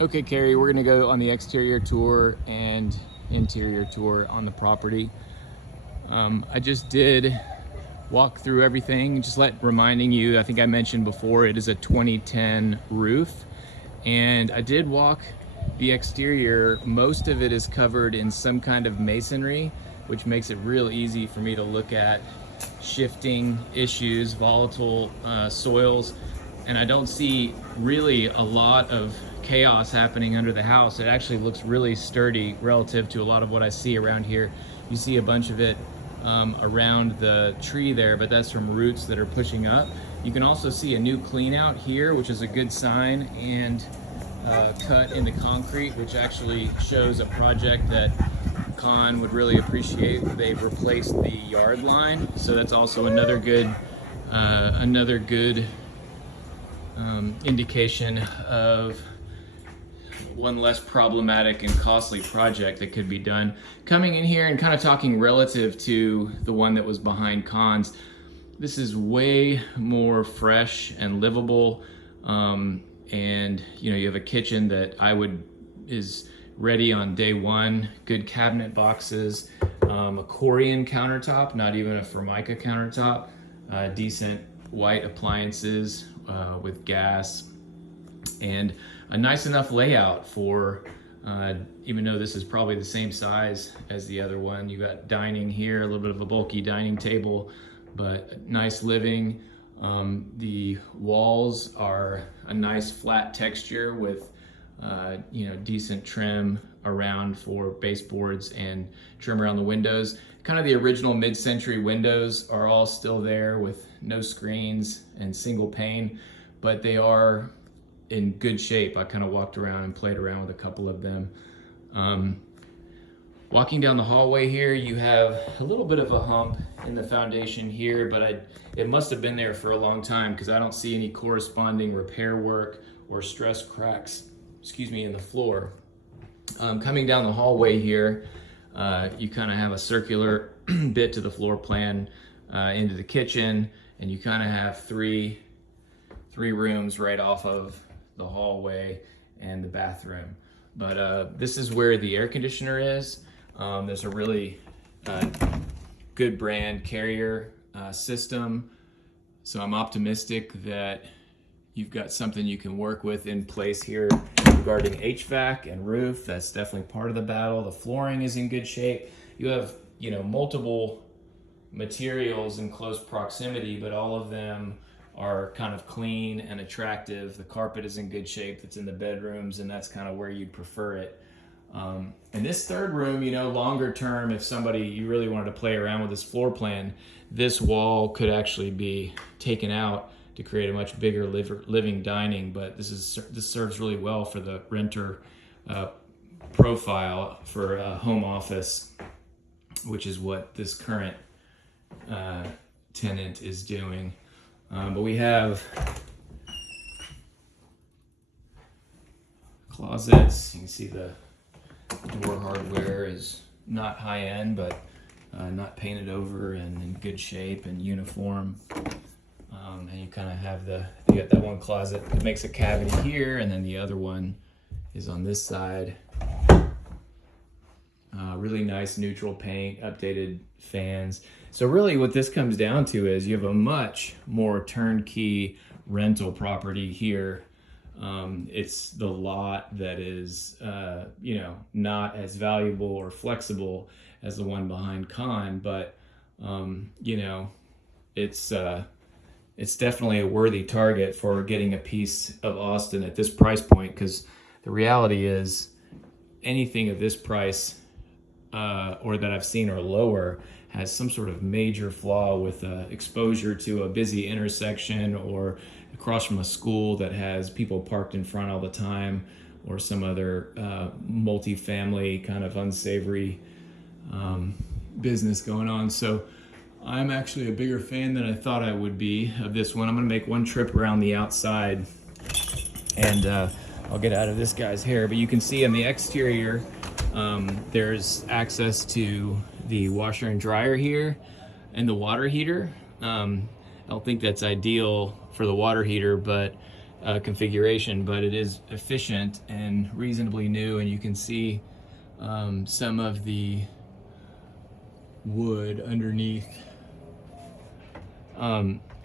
Okay, Carrie, we're gonna go on the exterior tour and interior tour on the property. I just did walk through everything, just reminding you, I think I mentioned before, it is a 2010 roof. And I did walk the exterior. Most of it is covered in some kind of masonry, which makes it real easy for me to look at shifting issues, volatile soils, and I don't see really a lot of chaos happening under the house. It actually looks really sturdy relative to a lot of what I see around here. You see a bunch of it around the tree there, but that's from roots that are pushing up. You can also see a new clean out here, which is a good sign, and cut in the concrete, which actually shows a project that Con would really appreciate. They've replaced the yard line, so that's also another good indication of one less problematic and costly project that could be done. Coming in here and kind of talking relative to the one that was behind Con's, this is way more fresh and livable. And you have a kitchen that is ready on day one. Good cabinet boxes, a Corian countertop, not even a Formica countertop, decent white appliances with gas, and a nice enough layout for, even though this is probably the same size as the other one. You got dining here, a little bit of a bulky dining table, but nice living. The walls are a nice flat texture with decent trim around for baseboards and trim around the windows. Kind of the original mid-century windows are all still there with no screens and single pane, but they are in good shape. I kind of walked around and played around with a couple of them. Walking down the hallway here, you have a little bit of a hump in the foundation here, but it must have been there for a long time because I don't see any corresponding repair work or stress cracks, in the floor. Coming down the hallway here, you kind of have a circular bit to the floor plan into the kitchen, and you kind of have three rooms right off of the hallway and the bathroom. But this is where the air conditioner is. There's a really good brand Carrier system, so I'm optimistic that you've got something you can work with in place here regarding HVAC and roof. That's definitely part of the battle. The flooring is in good shape. You have multiple materials in close proximity, but all of them are kind of clean and attractive. The carpet is in good shape that's in the bedrooms, and that's kind of where you'd prefer it. And this third room, longer term, if you really wanted to play around with this floor plan, this wall could actually be taken out to create a much bigger living dining. But this serves really well for the renter profile for a home office, which is what this current tenant is doing. But we have closets. You can see the door hardware is not high end, but not painted over and in good shape and uniform. And you kind of have you got that one closet that makes a cavity here, and then the other one is on this side. Really nice neutral paint, updated fans. So really what this comes down to is you have a much more turnkey rental property here. It's the lot that is, not as valuable or flexible as the one behind Con, but, it's definitely a worthy target for getting a piece of Austin at this price point, because the reality is anything of this price or that I've seen or lower has some sort of major flaw with exposure to a busy intersection or across from a school that has people parked in front all the time, or some other multi-family kind of unsavory business going on. So I'm actually a bigger fan than I thought I would be of this one. I'm gonna make one trip around the outside, and I'll get out of this guy's hair, but you can see on the exterior there's access to the washer and dryer here and the water heater. I don't think that's ideal for the water heater, but configuration, but it is efficient and reasonably new, and you can see some of the wood underneath.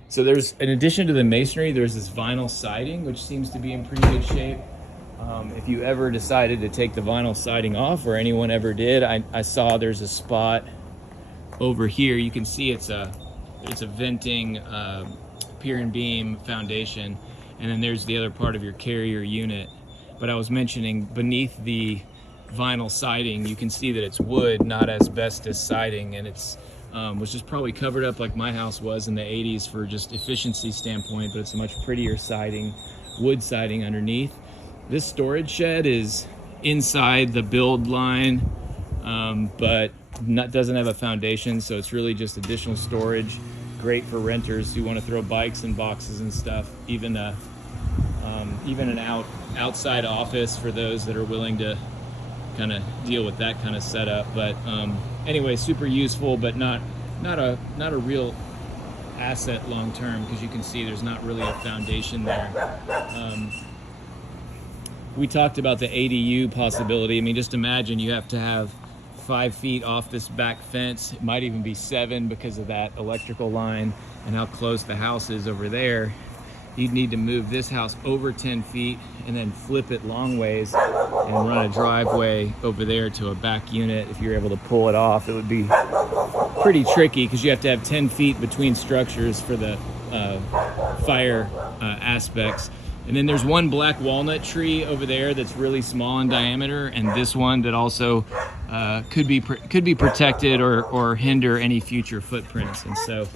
So there's, in addition to the masonry, there's this vinyl siding, which seems to be in pretty good shape. If you ever decided to take the vinyl siding off, or anyone ever did, I saw there's a spot over here. You can see it's a venting pier and beam foundation, and then there's the other part of your carrier unit. But I was mentioning beneath the vinyl siding, you can see that it's wood, not asbestos siding, and it's was just probably covered up like my house was in the 80s for just efficiency standpoint, but it's a much prettier siding, wood siding underneath. This storage shed is inside the build line, but doesn't have a foundation, so it's really just additional storage. Great for renters who want to throw bikes and boxes and stuff, even an outside office for those that are willing to kind of deal with that kind of setup. But anyway, super useful, but not a real asset long term, because you can see there's not really a foundation there. We talked about the ADU possibility. I mean, just imagine you have to have 5 feet off this back fence. It might even be 7 because of that electrical line and how close the house is over there. You'd need to move this house over 10 feet and then flip it long ways and run a driveway over there to a back unit. If you're able to pull it off, it would be pretty tricky, because you have to have 10 feet between structures for the fire aspects. And then there's one black walnut tree over there that's really small in diameter, and this one that also could be protected or hinder any future footprints. And so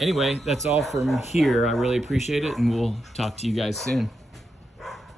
anyway, that's all from here. I really appreciate it, and we'll talk to you guys soon.